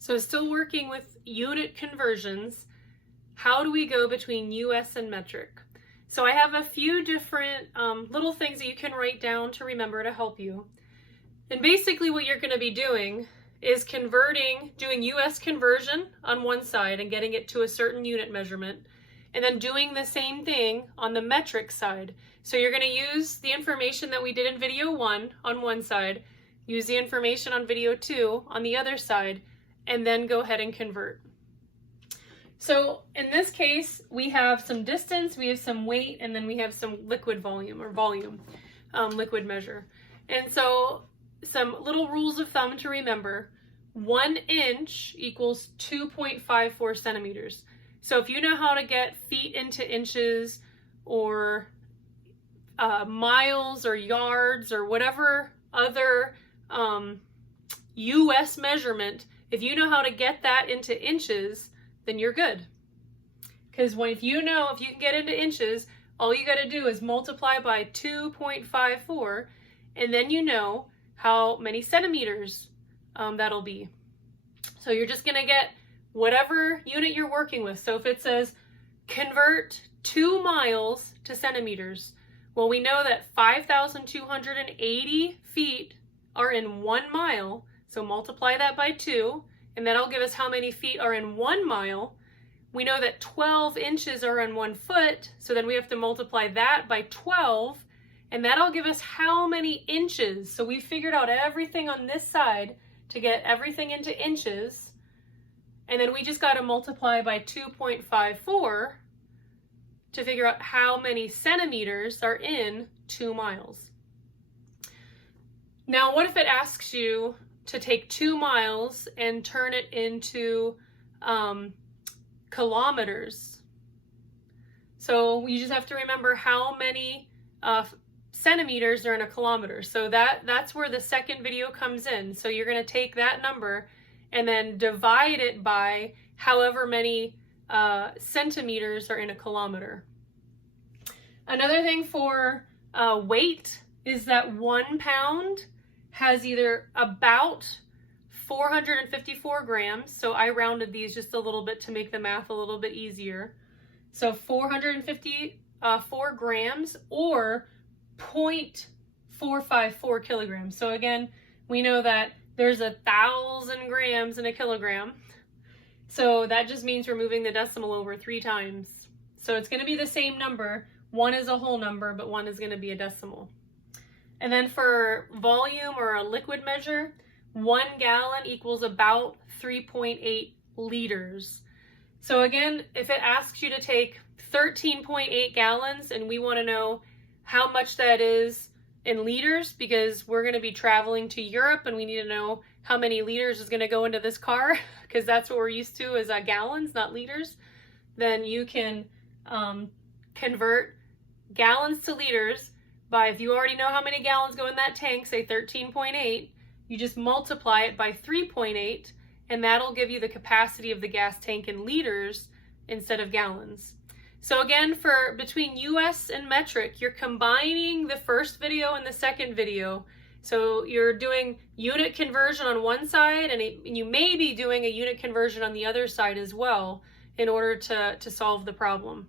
So still working with unit conversions, how do we go between US and metric? So I have a few different little things that you can write down to remember to help you. And basically what you're going to be doing is doing US conversion on one side and getting it to a certain unit measurement, and then doing the same thing on the metric side. So you're going to use the information that we did in video 1 on one side, use the information on video 2 on the other side, and then go ahead and convert. So in this case, we have some distance, we have some weight, and then we have some liquid volume, liquid measure. And so some little rules of thumb to remember: 1 inch equals 2.54 centimeters. So if you know how to get feet into inches, or miles or yards or whatever other US measurement, if you know how to get that into inches, then you're good. Because if you can get into inches, all you got to do is multiply by 2.54, and then you know how many centimeters that'll be. So you're just going to get whatever unit you're working with. So if it says convert 2 miles to centimeters, well, we know that 5,280 feet are in 1 mile. So multiply that by 2, and that'll give us how many feet are in 1 mile. We know that 12 inches are in 1 foot, so then we have to multiply that by 12, and that'll give us how many inches. So we figured out everything on this side to get everything into inches, and then we just got to multiply by 2.54 to figure out how many centimeters are in 2 miles. Now, what if it asks you to take 2 miles and turn it into kilometers? So you just have to remember how many centimeters are in a kilometer. So that's where the second video comes in. So you're going to take that number and then divide it by however many centimeters are in a kilometer. Another thing for weight is that 1 pound has either about 454 grams. So I rounded these just a little bit to make the math a little bit easier. So 454 grams or 0.454 kilograms. So again, we know that there's 1,000 grams in a kilogram. So that just means we're moving the decimal over 3 times. So it's going to be the same number. 1 is a whole number, but 1 is going to be a decimal. And then for volume or a liquid measure, 1 gallon equals about 3.8 liters. So again, if it asks you to take 13.8 gallons and we want to know how much that is in liters, because we're going to be traveling to Europe and we need to know how many liters is going to go into this car, because that's what we're used to is gallons, not liters, then you can convert gallons to liters by, if you already know how many gallons go in that tank, say 13.8, you just multiply it by 3.8, and that'll give you the capacity of the gas tank in liters instead of gallons. So again, for between US and metric, you're combining the first video and the second video. So you're doing unit conversion on one side, and you may be doing a unit conversion on the other side as well in order to solve the problem.